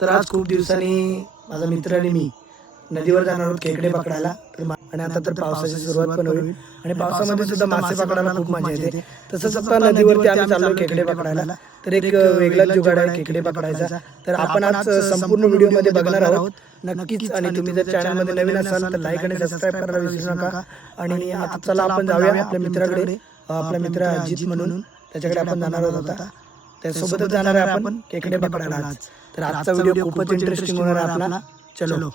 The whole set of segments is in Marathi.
तर आज खूप दिवसांनी माझा मित्र आणि मी नदीवर जाणार आहोत खेकडे पकडायला. आणि आता तर पावसाची सुरुवात पण होईल आणि पावसामध्ये सुद्धा मासे पकडायला खूप मजा येते. तसंच आता नदीवरती आम्ही चाललोय खेकडे पकडायला. तर एक वेगळाच जुगाड आहे खेकडे पकडायचा. तर आपण आज संपूर्ण व्हिडिओमध्ये बघणार आहोत नक्कीच. आणि तुम्ही जर चॅनलमध्ये नवीन असाल तर लाईक आणि सबस्क्राईब करायला विसरू नका. आणि आता चला आपण जाऊया आपल्या मित्राकडे. आपला मित्र अजित म्हणून, त्याच्याकडे आपण जाणार आहोत आता. त्यासोबतच जाणार आहे आपण खेकडे पकडायला आज. तर आजचा व्हिडिओ खूपच इंटरेस्टिंग होणार आहे आपला. चलो.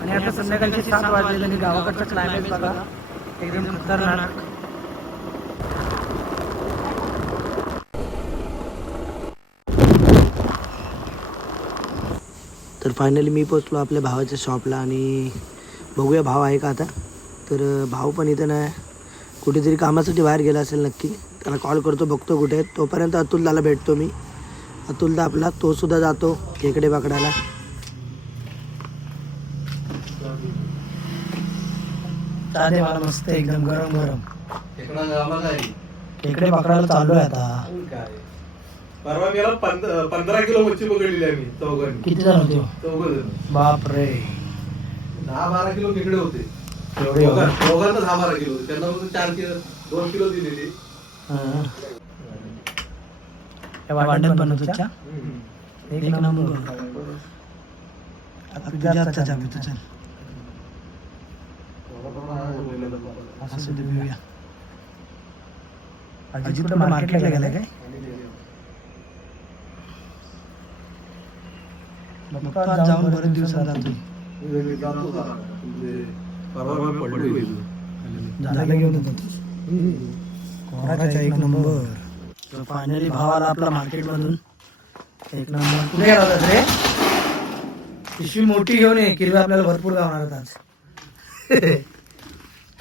आणि आता संध्याकाळचे 7 वाजले आणि गावाकडचा क्लायमेट बघा एकदम खतरनाक. तर फायनली मी पोचलो आपल्या भावाच्या शॉपला आणि बघूया भाव आहे का आता. तर भाऊ पण इथं नाही, कुठेतरी कामासाठी बाहेर गेला असेल नक्की. त्याला कॉल करतो, बघतो कुठे. तोपर्यंत अतुलदाला भेटतो मी. अतुलदा आपला तो सुद्धा जातो खेकडे पकडायला. चालेल, मला मस्त एकदम गरम गरम खेकडे पकडायला चालू आहे आता. परवा मी 15 किलो मच्छी पकडलेली आहे मी चौघांनी. किती जण होते? चौघजण. बापरे, 10-12 किलो खेकडे होते. एवढे होते? चौघांना 10-12 किलो होते. त्यांना फक्त 4 किलो 2 किलो दिलेली. वाटण बनवतो एक नंबर. आता तुझ्या हातचा जाम चल. असं देऊया. अजित कुठं मार्केटला गेलाय काय? जाऊन बरेच दिवस झाला तू. परवा मी पडलोय. झालं घेऊन कोणाचा एक नंबर. फायनली भाव आला आपला मार्केटमधून. एक नंबर. कुठे गेला होता रे? पिशवी मोठी घेऊन ये, किरवा आपल्याला भरपूर गावणार होता आज.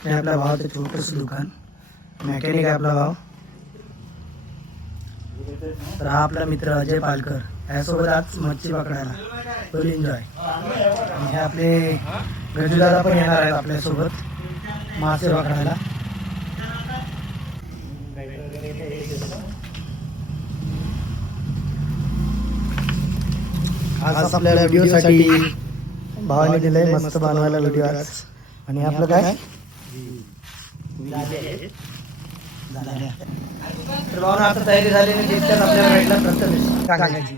हे आपल्या भावाचं छोटंसं दुकान. मेकॅनिक आहे आपला भाव. तर हा आपला मित्र अजय पालकर, यासोबत आज मच्छी पकडायला फुल एन्जॉय. आणि हे आपले गजूदादा पण येणार आहेत आपल्यासोबत मासे पकडायला. आज आपल्या व्हिडिओसाठी भावाने दिलंय मस्त बनवायला व्हिडिओ आज. आणि आपलं काय तर भावना आता तयारी झाली आणि दिसतात आपल्या राईडला प्रथमेश सांगायची.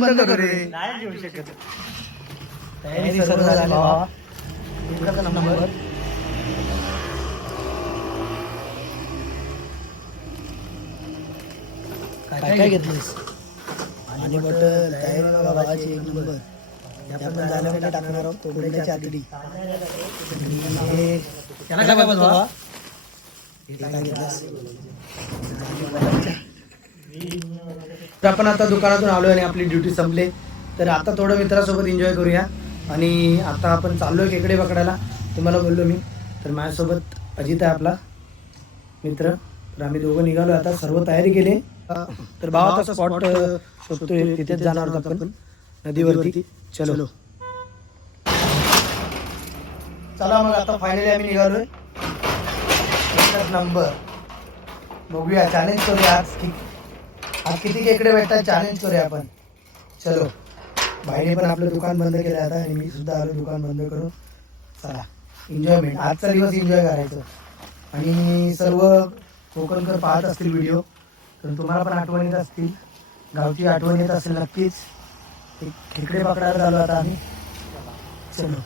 बंद करू रे, तयारी सर्व झाली भावा. एकच नंबर. काय काय घेतलीस? आणि बॉटल तयारी बघा भावाची एक नंबर. आपण झाल्यामध्ये टाकणार आहोत तोगड्याची आतडी. त्याला काय बाबा भावा? आपण आता दुकानातून आलोय आणि आपली ड्युटी संपली. तर आता थोडं मित्रासोबत एन्जॉय करूया. आणि आता आपण चाललोय खेकडे पकडायला, तुम्हाला बोललो मी. तर माझ्यासोबत अजित आहे आपला मित्र. तर आम्ही दोघं निघालो, आता सर्व तयारी केली. तर भावाचा स्पॉट शोधतोय, तिथेच जाणार आहोत आपण नदीवरती. चलो चला मग आता फायनली आम्ही निघालोय. एकच नंबर. बघूया, चॅलेंज करूया आज किती खेकडे भेटतात चॅलेंज करूया आपण. चलो. भाईने पण आपलं दुकान बंद केलं आता आणि मी सुद्धा आलो दुकान बंद करून. चला एन्जॉयमेंट, आजचा दिवस एन्जॉय करायचं. आणि सर्व कोकणकर पाहत असतील व्हिडिओ, तर तुम्हाला पण आठवण येत असतील, गावची आठवण येत असेल नक्कीच. खेकडे पकडायला झालो आता आम्ही. चलो.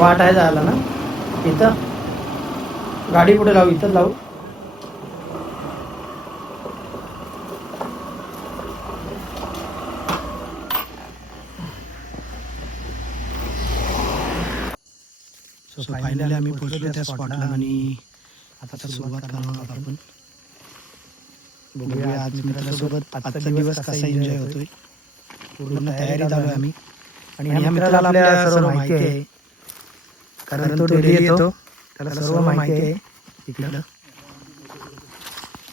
वाट आहे जायला ना इथं. गाडी कुठे लावू? इथं लावू. सो फायनली आम्ही पोहोचलो त्या स्पॉटला आणि आता सुरुवात करणार आहोत आपण. बघूया आज मित्रासोबत आजचा दिवस कसा एन्जॉय होतोय. पूर्ण तयारी चालू आहे आम्ही. आणि ह्या मित्राला आपल्या सर्व माहिती आहे कारण तो डेली येतो. त्याला सर्व माहिती आहे इकडं.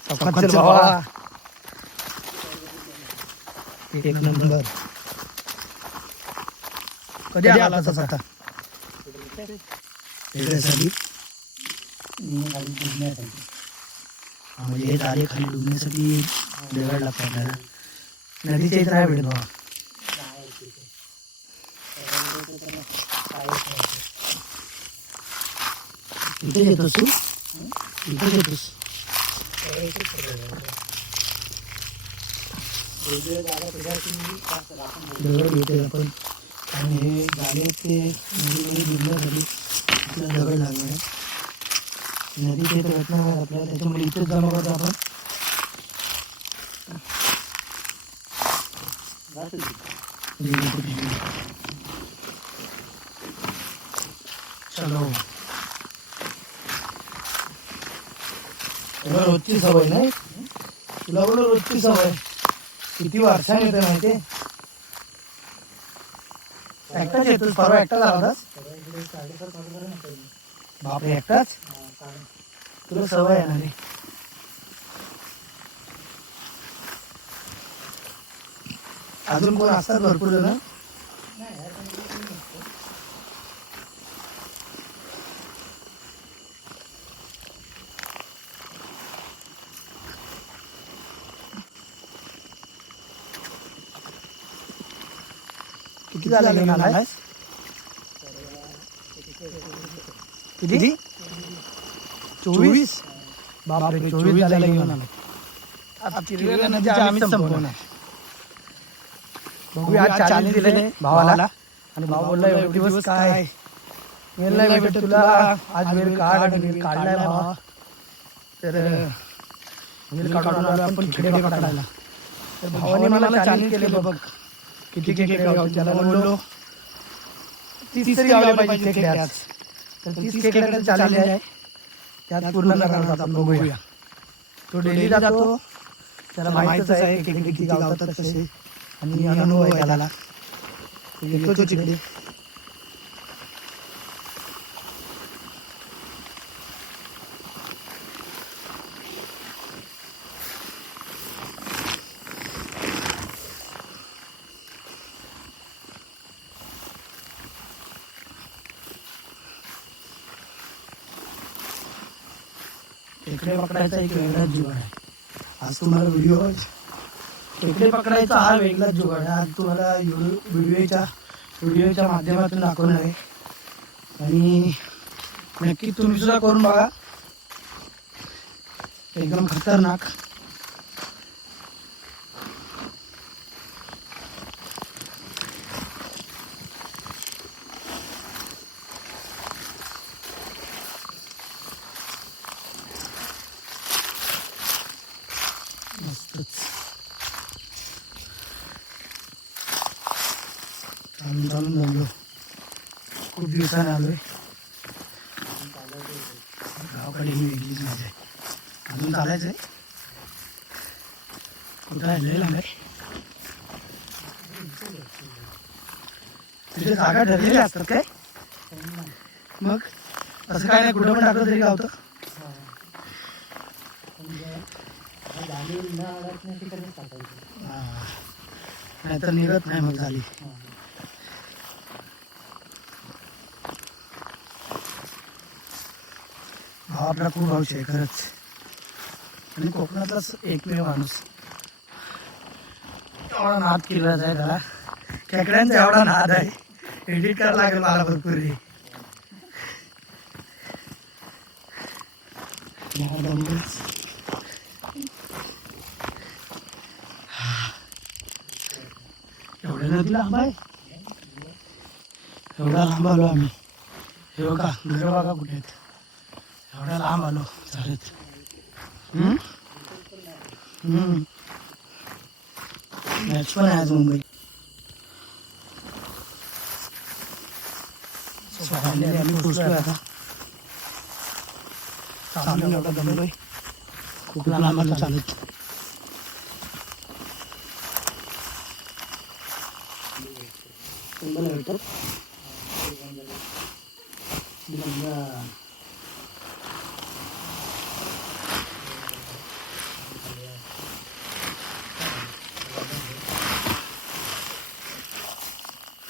चल भावा, एक नंबर. कधी आला आता? म्हणजे हे झाले खाली डुबण्यासाठी दगड लागतात आपल्याला. नदीच्या इथं नाही भेटत भावा. इथे येतोस तू? इथे येतोस? दगड घेतोय आपण आणि हे झाले ते नदीमध्ये गिरण्यासाठी आपल्याला दगड लागणार आहे. नदीच्या इथं भेटणार आपल्याला, त्याच्यामुळे इथेच जमा करतो आपण. चलो, तुला रोजची सवय नाही? तुला बोल रोजची सवय. किती वर्षाने येते माहिती? एकटाच येतोस? परवा एकटाच आला होतास? बापरे, एकटाच? तुला सवय आहे ना रे. अजून कोण असतात भरपूर जण? किती झाले घेऊन आलायस? किती? 24? बापरे, 24 झाले घेऊन आलो. आता तिरव्या नदी आम्हीच संपवणार. बघूया, आज चॅलेंज दिले भावाला आणि भाऊ बोलला एवढे दिवस काय वेळ नाही भेटत तुला, आज वेळ काढ. आणि वेळ काढलाय भावा. तर वेळ काढून आलो आपण खेकडे पकडायला. तर भावाने मला चॅलेंज केले बघ किती खेकडे गावतील. त्याला बोललो 30 तरी गावले पाहिजे खेकडे आज. तर 30 खेकड्याचं चॅलेंज आहे, त्यात पूर्ण करणार आपण. बघूया. तो डेली जातो, त्याला माहीतच आहे खेकडे किती गावतात कसे, आणि अनुभव आहे त्याला. येतो तिकडे. खेकडे पकडायचा एक वेगळाच जुगाड आहे. आज तुम्हाला खेकडे पकडायचा हा वेगळाच जुगाड आहे. आज तुम्हाला व्हिडिओच्या माध्यमातून दाखवणार आहे आणि नक्की तुम्ही सुद्धा करून बघा. एकदम खतरनाक. चालून जमलो. खूप दिवसाने आलोय. गावाकडे ही वेगळीच मजा आहे. अजून चालायचंय. कुठं आहे? लय लांब आहे. तुझ्या जागा ठरलेल्या असतात काय? मग असं काय नाही, कुठं पण टाकलं तरी गावतं. नाही तर निघत नाही मग झाली. भाव आपला खूप हौशी आहे खरंच. आणि कोकणातलाच एकमेव माणूस. एवढा नाद केलाच आहे त्याला. खेकड्यांचा एवढा नाद आहे, एडिट करायला लागेल मला भरपूर. एवढ्या नदी लांब आहे. एवढा लांब आलो आम्ही. हे बघा घर बघा कुठे आहेत. एवढ्या लांब आलो चालत. मॅच पण आहे आज मुंबई. फायनली आम्ही पोचलोय आता. चालून एवढा दमलोय. खूप लांब आलो चालत.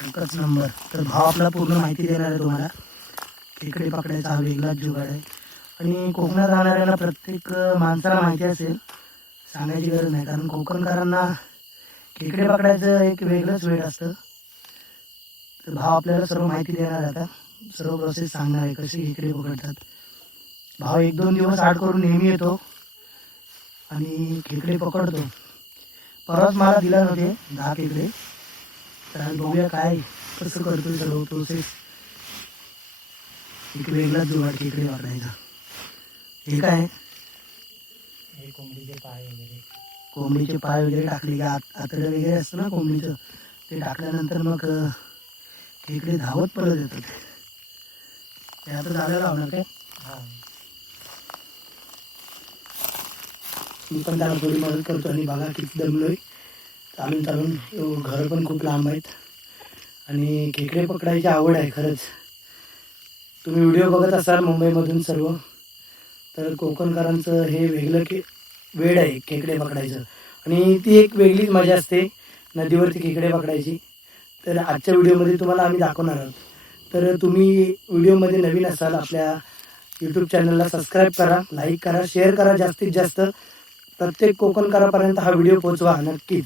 एकच नंबर. तर भाव आपला पूर्ण माहिती देणार आहे तुम्हाला. खेकडे पकडायचा हा वेगळाच जुगाड आहे. आणि कोकणात राहणाऱ्यांना प्रत्येक माणसाला माहिती असेल, सांगायची गरज नाही. कारण कोकणकरांना खेकडे पकडायचं एक वेगळंच वेळ असतं. तर भाव आपल्याला सर्व माहिती देणार आहे आता. सर्व प्रोसेस सांगणार आहे कसे खेकडे पकडतात. भाव 1-2 दिवस आड करून नेहमी येतो आणि खेकडे पकडतो. परत मला दिला नव्हते 10 खेकडे. तर आज बघूया काय कसं करतोय सर्व प्रोसेस. एक वेगळाच जुगाड खेकडे पकडायचा. हे काय कोंबडीचे पाय वगैरे टाकले की आतडं वगैरे असतं ना कोंबडीचं, ते टाकल्यानंतर मग खेकडे धावत परत येतात. ते आता झालं लावणार काय. मी पण त्याला थोडी मदत करतो. आणि बघा किती दमलोय चालून चालून. घर पण खूप लांब आहेत आणि खेकडे पकडायची आवड आहे खरंच. तुम्ही व्हिडिओ बघत असाल मुंबईमधून सर्व, तर कोकणकरांचं हे वेगळं वेड आहे खेकडे पकडायचं. आणि ती एक वेगळीच मजा असते नदीवरती खेकडे पकडायची. तर आजच्या व्हिडिओमध्ये तुम्हाला आम्ही दाखवणार आहोत. तर तुम्ही व्हिडिओमध्ये नवीन असाल, आपल्या यूट्यूब चॅनलला सबस्क्राईब करा, लाईक करा, शेअर करा. जास्तीत जास्त प्रत्येक कोकणकरापर्यंत हा व्हिडिओ पोहोचवा नक्कीच.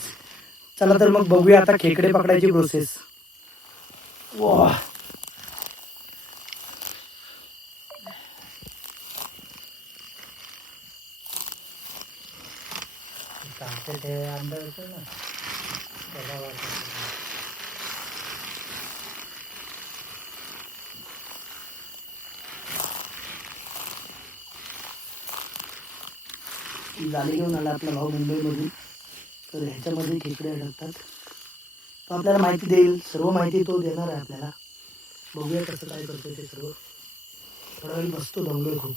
चला तर मग बघूया आता खेकडे पकडायची प्रोसेस. वा जाळी घेऊन आला आपला भाऊ मुंबईमधून. तर ह्याच्यामध्ये खेकडे अडकतात. तो आपल्याला माहिती देईल, सर्व माहिती तो देणार आहे आपल्याला. बघूया कसं काय करतोय ते सर्व. थोडा वेळ बसतो, दमलोय खूप.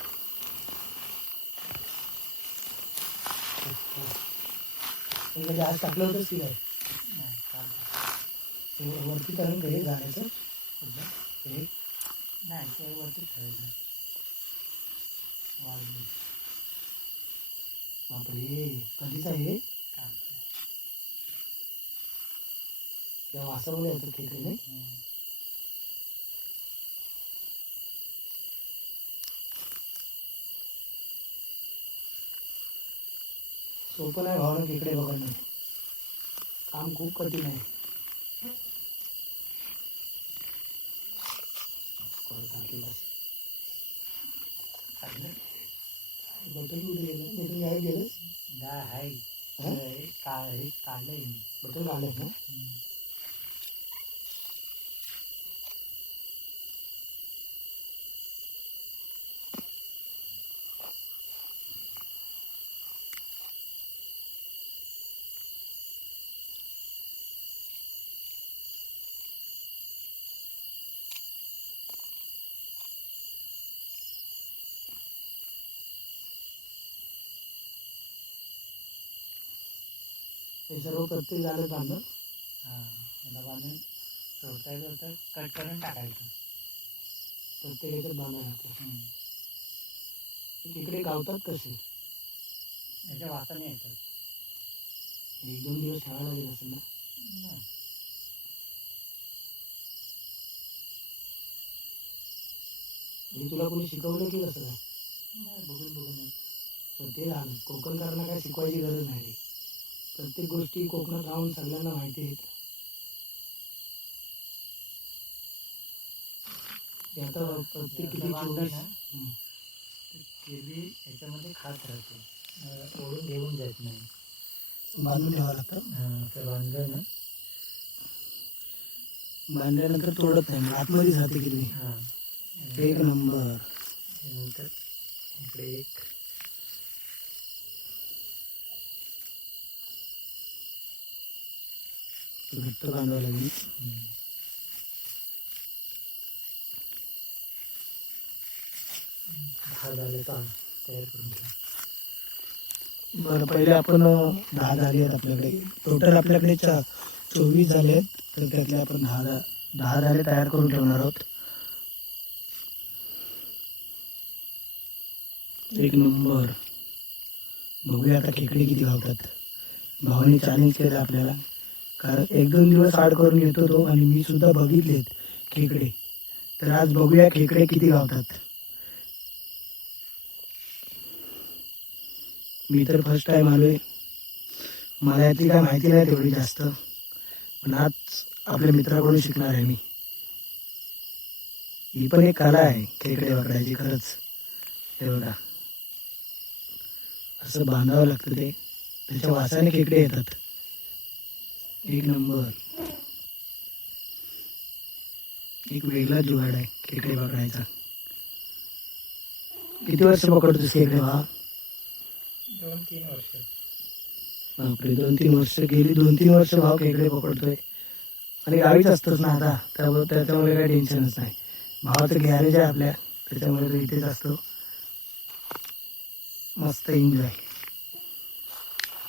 कधी आज टाकलं होतंच की काय वरती करून काही घालायचं नाही, ते वरती ठेवायचं. बापरे, कधीच आहे त्या वासामुळे येतात खेकडे नाही. सोपं नाही भावना खेकडे पकडणं. काम खूप कठीण आहे. बटन कुठे गेलं? बटन गायब गेलं. बटन काढलंय ना. हे सर्व प्रत्येक झालं बांधून याला बांधून सोडता कट करून टाकायचं. प्रत्येक याच्यात बांधायचं. इकडे गावतात कसे याच्या वासाने येतात. 1-2 दिवस ठेवायला लागेल असेल ना. तुला कोणी शिकवलं की कसं काय? बघून पण ते झालं. कोकणकरांना काय शिकवायची गरज नाही रे. प्रत्येक गोष्टी कोकणात राहून सगळ्यांना माहिती आहेत. आता प्रत्येक किती 24 केली ह्याच्यामध्ये खात राहते. ओढून घेऊन जात नाही. बांधून ठेवावं लागतं. तर बांधलं ना, बांधल्यानंतर तोडत नाही, आतमध्येच राहते किती. एक नंबर. नंतर इकडे एक घट्ट बांधावं लागेल. दहा झाले तर तयार करून घ्या. बरं, पहिले आपण 10 झाले आहेत आपल्याकडे. टोटल आपल्याकडे 24 झाले आहेत. तर त्यातले आपण 10 झाले तयार करून ठेवणार आहोत. एक नंबर. बघूया आता खेकडे किती गावतात. भावाने चॅलेंज केलं आपल्याला, कारण 1-2 दिवस आड करून येतो तो, आणि मी सुद्धा बघितलेत खेकडे. तर आज बघूया खेकडे किती गावतात. मी तर फर्स्ट टाइम आलोय, मला यातली काय माहिती नाही तेवढी जास्त, पण आज आपल्या मित्राकडून शिकणार आहे मी. ही पण एक कला आहे खेकडे पकडायची खरंच. हे बघा, असं बांधावं लागतं ते, त्याच्या वासाने खेकडे येतात. एक नंबर. एक वेगळा जुगाड आहे खेकडे पकडायचा. किती वर्ष पकडतोस खेकडे भावा? 2-3 वर्ष. बापरे, 2-3 वर्ष गेली. 2-3 वर्ष भाव खेकडे पकडतोय, आणि गावीच असतोच ना आता, त्याच्यामुळे काही टेन्शनच नाही. भावाचं गॅरेज आहे आपल्या, त्याच्यामुळे तो इथेच असतो. मस्त एन्जॉय.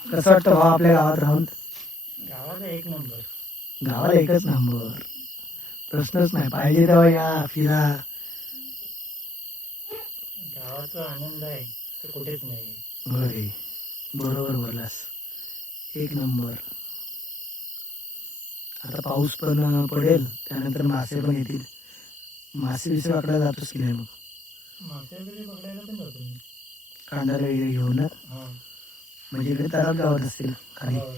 कसं वाटतं भाव आपल्या गावात राहून? गावाला एक नंबर. गावाला एकच नंबर, प्रश्नच नाही. पाहिजे तेव्हा या, फिरा. गावाचा आनंद आहे तर कुठेच नाही. होय, बरोबर बोललास. एक नंबर. आता पाऊस पण पडेल, त्यानंतर मासे पण येतील. मासे बिसे पकडायला जातोस की नाही मग? मासे वगैरे पकडायला पण जातो मी. कांदा वगैरे घेऊन ना? हा. म्हणजे इकडे तलाव गावात असतील खाली. हो.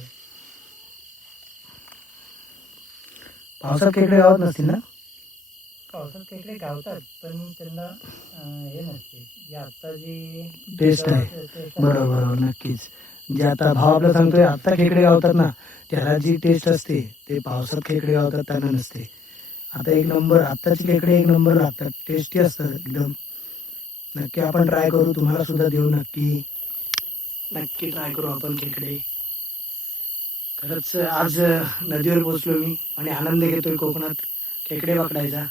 पावसात खेकडे गावात नसतील ना? पावसात खेकडे गावतात, पण त्यांना हे नसते. जी आता जी टेस्ट आहे. बरोबर बरोबर, नक्कीच. जे आता भाव आपला सांगतोय, आता खेकडे गावतात ना, त्याला जी टेस्ट असते ते पावसात खेकडे गावतात त्यांना नसते. आता एक नंबर, आत्ताची खेकडे एक नंबर लागतात, टेस्टी असतात एकदम. नक्की आपण ट्राय करू, तुम्हाला सुद्धा देऊ. नक्की नक्की ट्राय करू आपण खेकडे. खरंच आज नदीवर पोचलो मी, आणि आनंद घेतोय कोकणात खेकडे पकडायचा.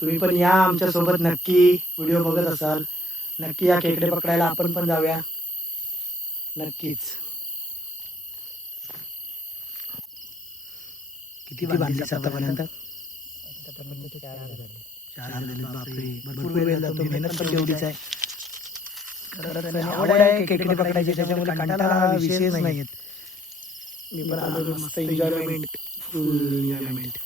तुम्ही पण या आमच्या सोबत. नक्की व्हिडिओ बघत असाल, नक्की या खेकडे पकडायला. आपण पण जाऊया नक्कीच. किती बांधलीस आतापर्यंत? आतापर्यंत 4 झाले. 4 झाले. बापरे, भरपूर वेळ जातो. मेहनत पण तेवढीच आहे. खरंच आवड आहे खेकडे पकडायची, त्याच्यामुळे कंटाळा हा विषयच नाही येत. मी पण आलो, मस्त एन्जॉयमेंट, फुल एन्जॉयमेंट.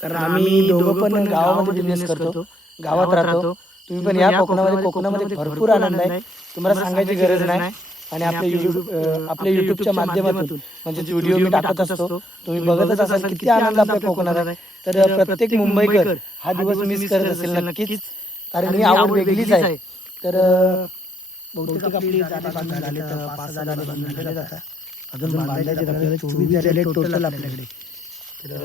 कारण आम्ही दोघं पण गावामध्ये बिझनेस करतो, गावात राहतो. तुम्ही पण या कोकणामध्ये. कोकणामध्ये भरपूर आनंद आहे, तुम्हाला सांगायची गरज नाही. आणि आपल्या युट्यूबच्या माध्यमातून म्हणजे व्हिडिओ मी टाकत असतो, तुम्ही बघतच असाल किती आनंद आपल्या कोकणात आहे. तर प्रत्येक मुंबईकर हा दिवस मिस करत असेल नक्कीच, कारण ही आवड वेगळीच आहे. तर बहुतेक आपली जाळे बांधून झाले, 5-6 जाळे बांधून झाले. आता अजून बांधायचे आपल्याला 24 झाले टोटल आपल्याकडे. तर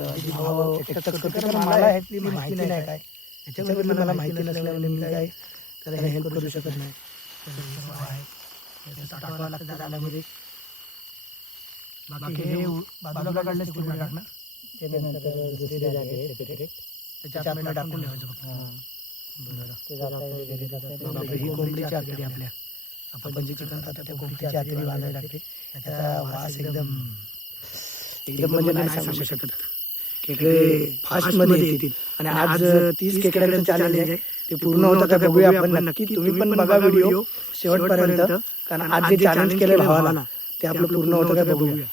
एकटंच करतो, कारण मला ह्यातली माहिती नाही काय, ह्याच्याबद्दल मला माहिती नसल्यामुळे मी काय त्याला हेल्प करू शकत नाही. टाकावं लागतं जाळ्यामध्ये. बाकी हे बाजूला काढलं स्कूल टाकणं, ते नंतर दुसरी जागा आहे सेपरेट. त्याच्यात आपल्याला टाकून ठेवायचं फक्त. बरं. ते जाता वगैरे जाता. बापरे, ही कोंबडीची आतडी आपल्या, आपण जे चिकन खातो त्या कोंबडीची आतडी बांधायला लागते. त्याचा वास एकदम एकदम म्हणजे नाही सांगू शकत. खेकडे फास्ट मध्ये येतील. आणि आज 30 खेकड्यांचं चॅलेंज आहे, ते पूर्ण होतं का बघूया आपण नक्की. तुम्ही पण बघा व्हिडिओ शेवटपर्यंत, कारण आज जे चॅलेंज केलंय भावाला ते आपलं पूर्ण होतं का बघूया.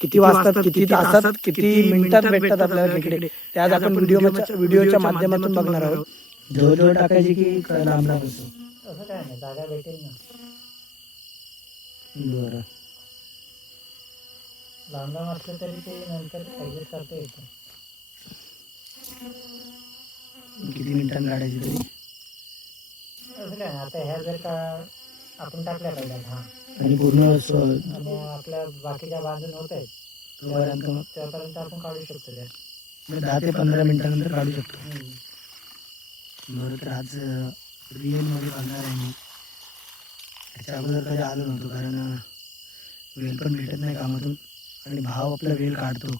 किती वाजतात, किती तासात, किती मिनिटात भेटतात आपल्याला खेकडे, ते आज आपण व्हिडिओच्या माध्यमातून बघणार आहोत. जवळ टाकायची की लांब लांब असतो? असं काय नाही, जागा भेटेल ना. बरं. लांब लांब असलं तरी ते नंतर ऍडजस्ट करता येतं. किती मिनिटांनी काढायची तरी? असं काय नाही. आता ह्या जर का आपण टाकल्या पाहिजे, हा, आणि पूर्ण आणि आपल्या बाकीच्या बांधून होत आहेत त्यापर्यंत आपण काढू शकतो त्या. 10 ते 15 मिनिटानंतर काढू शकतो. बरं तर आज रिअलमध्ये बघणार आहे मी. त्याच्या अगोदर कधी आलो नव्हतो कारण वेळ पण भेटत नाही कामातून आणि भाव आपला वेळ काढतो.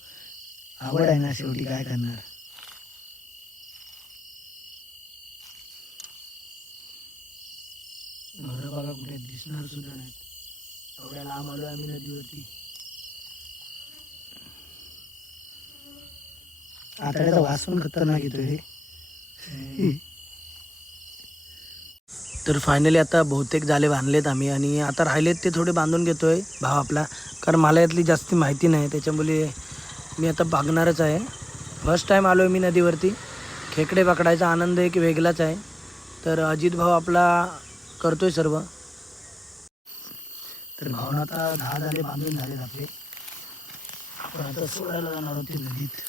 आवड आहे ना शेवटी, काय करणार. घरं बघा कुठे दिसणार सुद्धा नाही. एवढ्या लांब आलो आम्ही नदीवरती. आतड्याचा वास पण खतरनाक येतोय रे. तर फायनली आता बहुतेक जाले बांधलेत आम्ही आणि आता राहिलेत ते थोडे बांधून घेतोय भाव आपला, कारण मला यातली जास्ती माहिती नाही, त्याच्यामुळे मी आता बघणारच आहे. फर्स्ट टाईम आलो आहे मी नदीवरती. खेकडे पकडायचा आनंद एक वेगळाच आहे. तर अजित भाऊ आपला करतोय सर्व. तर भावना आता 10 जाले बांधून झालेत आपले. आपण आता सोडायला जाणार आहोत ते नदीत.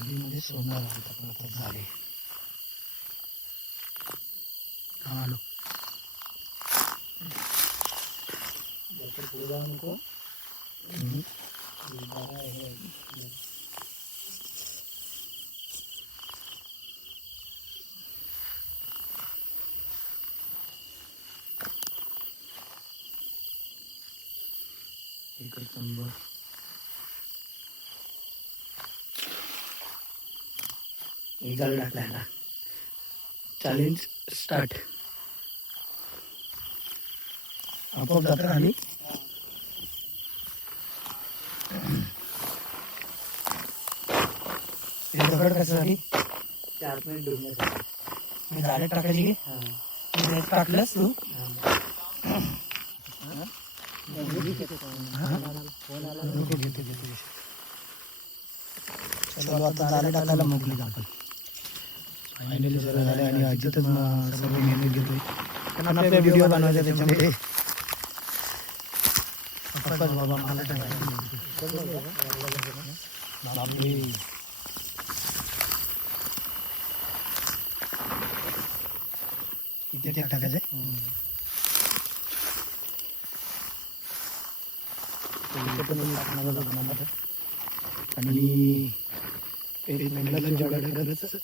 नदीमध्ये सोडणार आहोत आपण आता जाले. आलो. पुढे जाऊ नको. एकच नंबर. एक जाळ टाकला आता. Challenge start. आपोआप जातं खाली. हे दगड कशासाठी? 4 मिनिट डुबण्यासाठी. मी गाड्यात टाकायची की गाड्यात टाकलंस तू? नको, घेतो. चलो आता जाळे टाकायला मोकळे आपण. फायनली सर्व झाले आणि अजितच सर्व मेहनत घेतोय कारण आपल्या व्हिडिओ बनवायचा त्याच्यामध्ये. बाबा मला बापरे. इथे ते टाकायचं आणि एक मिनिटला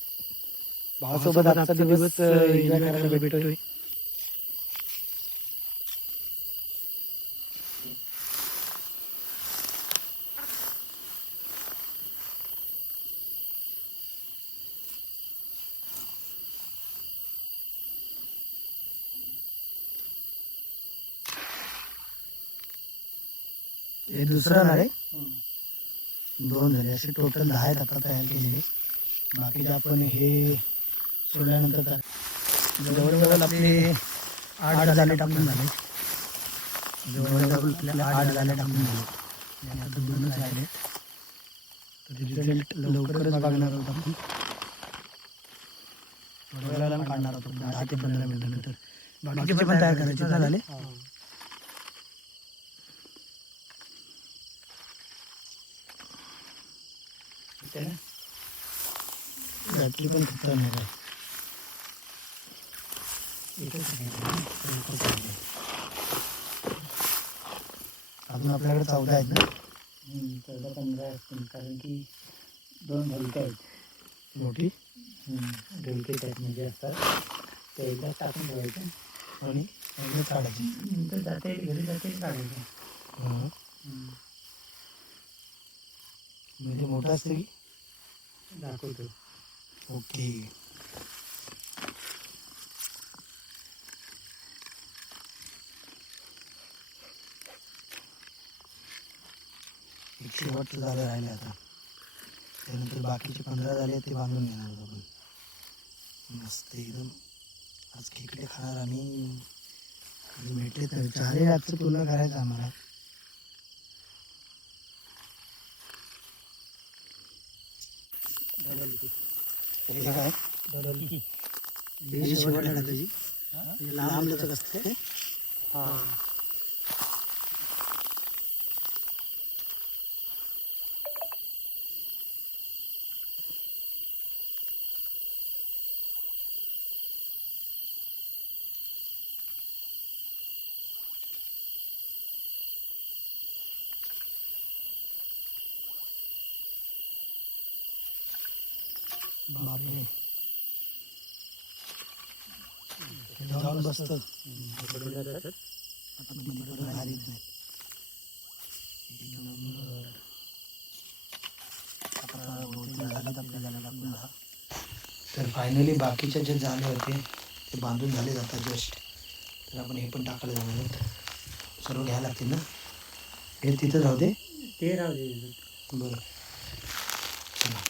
भावासोबत आजचा दिवस एन्जॉय करायला भेटतोय. हे दुसरं ना रे. 2 झाले असे टोटल 10 आहेत आता तयार केलेले. बाकीचे आपण हे सोडल्यानंतर जवळजवळ आपले 8 जाले टाकून झाले. जवळजवळ आपले 8 जाले टाकून झाले आणि आता 2च राहिले. रिझल्ट लवकरच बघणार आहोत आपण. थोड्या वेळाला काढणार आहोत 10 ते 15 मिनिटानंतर. बाकीचे पण तयार करायचे ना झाले. बॅटरी पण खतरनाक आहे. अजून आपल्याकडे 14 आहेत ना. 14-15 असतील कारण की 2 ढोलके आहेत. मोठी ढोलके त्यात म्हणजे असतात ते एकदा टाकून ठेवायचं आणि एकदाच काढायची. नंतर जाते घरी जाते काढायचं. म्हणजे मोठं असते की दाखवतो. ओके. एक शेवटचं झालं राहिले आता. त्यानंतर बाकीचे 15 झाले ते बांधून घेणार आहोत आपण. मस्त एकदम. आज खेकडे खाणार आणि भेटले तर चालेल. आजचं पूर्ण करायचं आम्हाला. हे काय ढोलकी. हे शेवटला टाकायची. लांब लचक असते. बापरे. जाऊन बसतो. इकडून जातात. आता मध्ये परत बाहेर येत नाही. एक नंबर. आता बहुतेक झालेत आपल्याला लागून 10. तर फायनली बाकीचे जे झाले होते ते बांधून झाले जातात जस्ट. तर आपण हे पण टाकायला जाणार आहोत. सर्व घ्यायला लागतील ना. हे तिथं राहू दे. ते राहू दे. बरं चला.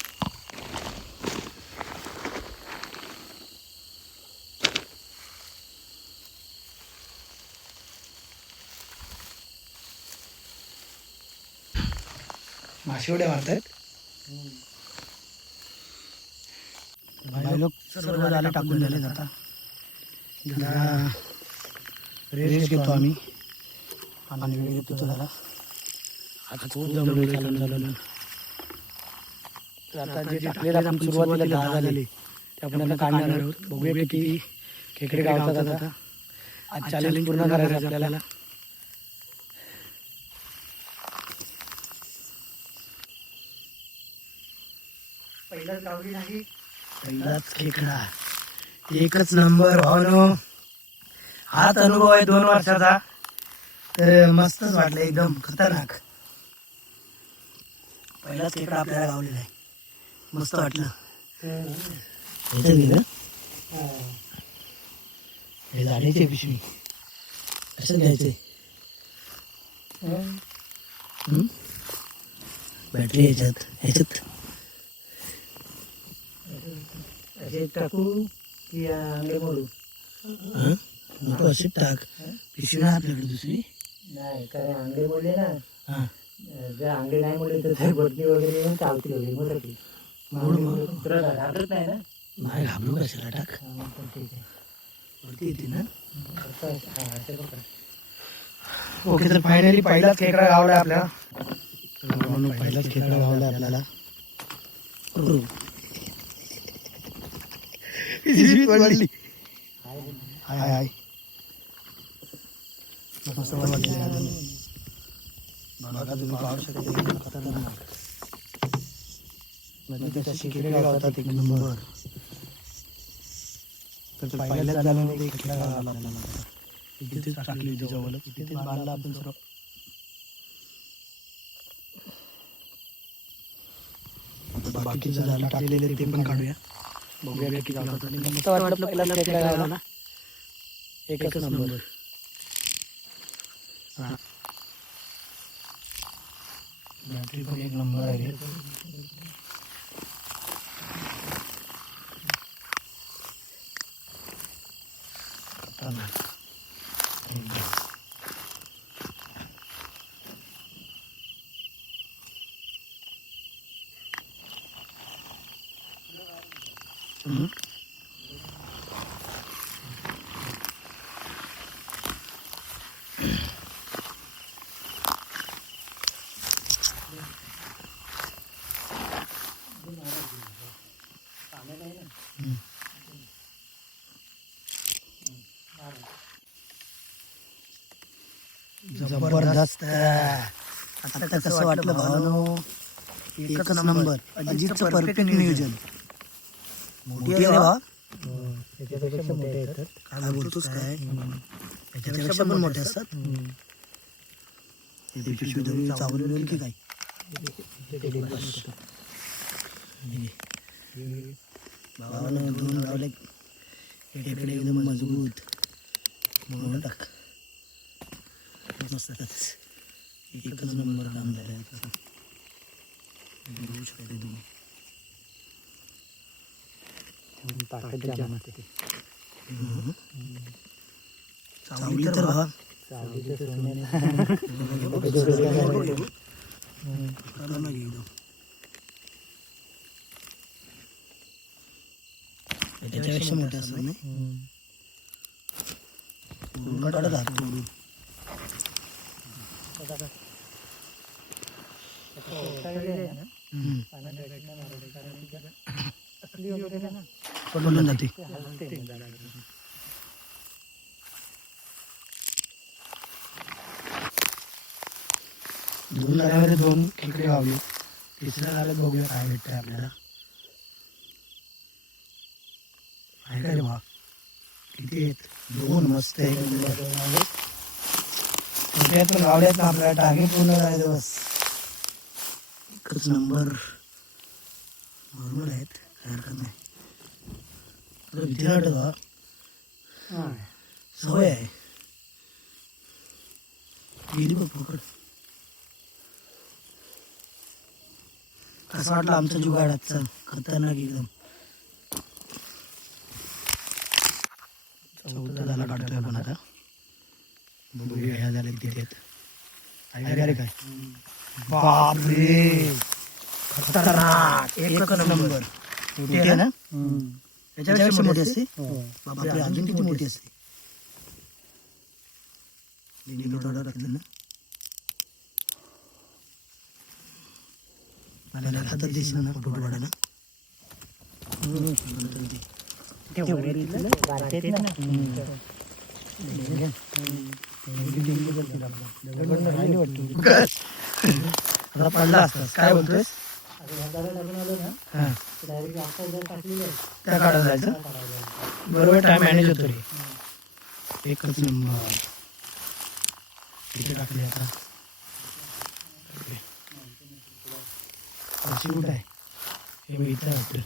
मासे उड्या मारतायत. भाई लोक सर्व झाले टाकून झाले आता. जरा रेस्ट घेतो आम्ही आणि वेळ घेतो जरा. आज खूप जमलो चालून चालून. तर आता जे टाकलेलं आपण सुरुवातीला 10 झाले ते आपण आता काढणार आहोत. बघूया किती खेकडे गावतात आता. आज चॅलेंज पूर्ण करायचं आहे आपल्याला. पहिलाच गावली नाही. पहिलाच खेकडा. एकच नंबर भावनो. हाच अनुभव आहे 2 वर्षाचा. तर मस्तच वाटलं एकदम खतरनाक. पहिलाच खेकडा आपल्याला गावलेला आहे. मस्त वाटलं. हे गेलं हे झाडाची पिशवी कसं घ्यायचे. बॅटरी ह्याच्यात असे टाकू की अंडे मोडू. नको अशी टाक. पिशवी नाही आपल्याकडे दुसरी. नाही कारण अंडे मोडले ना. हां जर अंडे नाही मोडले तर ते बदली वगैरे येऊन चालतील वगैरे मोडतील. तुला घाबरत नाही ना. नाही घाबरू कशाला टाक. पण ठीक आहे. वरती येते ना. असं बघा. ओके तर फायनली पहिलाच खेकडा गावला आपल्याला. पहिलाच खेकडा गावला आपल्याला. हाय हाय मस्त वाटले. बघा तुम्ही पाहू शकता खतरनाक. नदी तशी खेकडे गावतात एक नंबर. तर पहिल्याच झाल्याने एक खेकडा गावला आपल्याला. इथेच टाकली होती जवळ. इथेच बांधला आपण सर्व. बाकीचे झाले टाकलेले ते पण काढूया. बघूया किती गावतात. आणि मस्त वाटलं पहिलाच खेकडा गावला ना. एकच नंबर. बॅटरी पण एक नंबर आहे. जबरदस्त. आता कसं वाटलं भावानो. एकच नंबर. अजितचं परफेक्ट नियोजन. मोठी आहे रे बा. त्याच्यापेक्षा मोठे येतात. काय बोलतोस काय. त्याच्यापेक्षा पण मोठे असतात. पिशवी धरून चावलेलं की काय. भावानो 2 गावले खेकडे एकदम मजबूत. म्हणून टाक. मस्तच. एकच नंबर काम झालं. बघू शकता तुम्ही. ताकद जाम असते. चावली तर भावा. चावली तर सोन्याने. त्याच्यापेक्षा मोठे असतात नाही. काढत आहात तोडून. पडून जाते. दोन गाड्यामध्ये 2 खेकडे गावले. तिसऱ्या गाड्यात बघूया काय भेटतंय आपल्याला. आहे काय रे बा. किती आहेत? 2 मस्त आहे. पण गावड्यात ना आपल्याला टार्गेट पूर्ण करायचं बस. एकच नंबर नॉर्मल आहेत, काय हरकत नाही. तुला भीती नाही वाटत का? सवय आहे. गेली बघ पकड. कसं वाटलं आमचा जुगाड आजचा? खतरनाक एकदम. चौथा झाला काढतोय आपण आता. बघूया ह्या झाल्या किती आहेत. आहे रे काय? बापरे खतरनाक. एकच नंबर. मोठी आहे ना? त्याच्यापेक्षा मोठी असते. बापरे अजून किती मोठी असते. ना मला हातात दिसलं ना फोटो काढायला. पडला असतास काय बोलतोय? त्या काढा जायचं बरोबर. टाइम मॅनेज होतो रे. एकच नंबर. इथे टाकले आता. अशी कुठं आहे? हे बघ इथं वाटतं.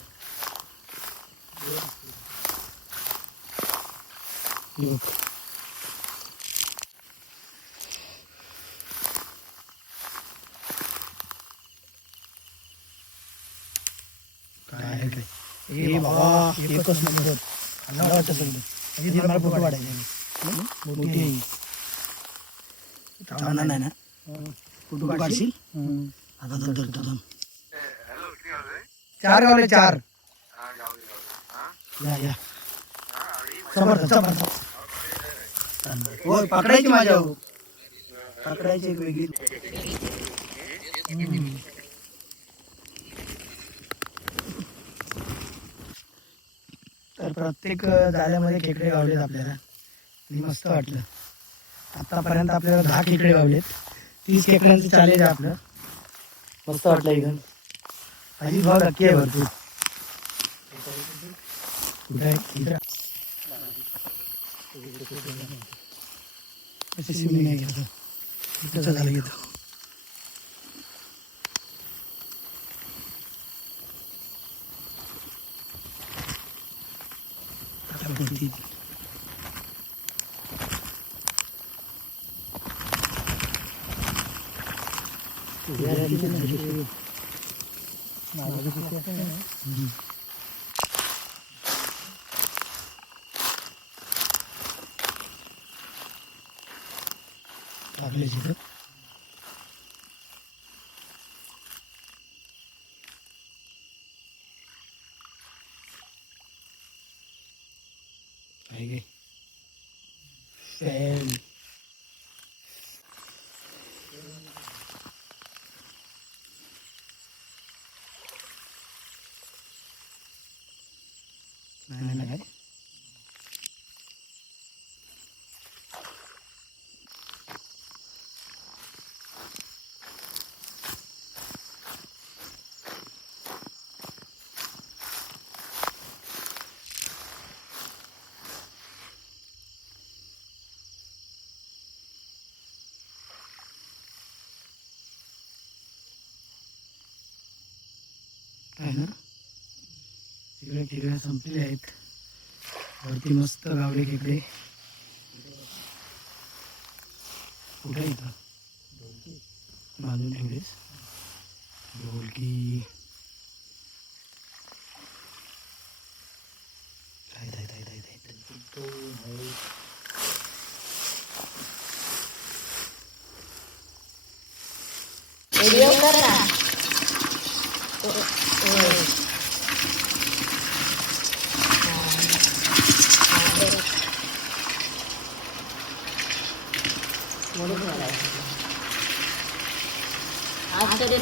काय आहे काय? ए बाबा एकच नंबर. मला वाटतं सगळं मला फोटो काढायचे. मोठी आहे. चालणार नाही ना? फोटो काढशील आता? तर धरतो थांब. 4 गावले 4. या समर्थ. होय पकडायची माझ्या. पकडायची एक वेगळी. तर प्रत्येक जाळ्यामध्ये खेकडे गावलेत आपल्याला आणि मस्त वाटलं. आतापर्यंत आपल्याला 10 खेकडे गावलेत. 30 खेकड्यांचं चॅलेंज आहे आपलं. मस्त वाटलं एकदम. अजित भाव नक्की आहे भरपूर. कुठे आहे? स्विमिंग नाही घेतो. इथं झालं घेतो. लागले तिथं. आहे फॅन. नाही ना काय? आहे ना? तिकडे खेकडे संपलेले आहेत. वरती मस्त गावडे खेकडे. कुठे इथं बांधून ठेवलेस? ढोलकी. व्हिडिओ कर ना. आज तरी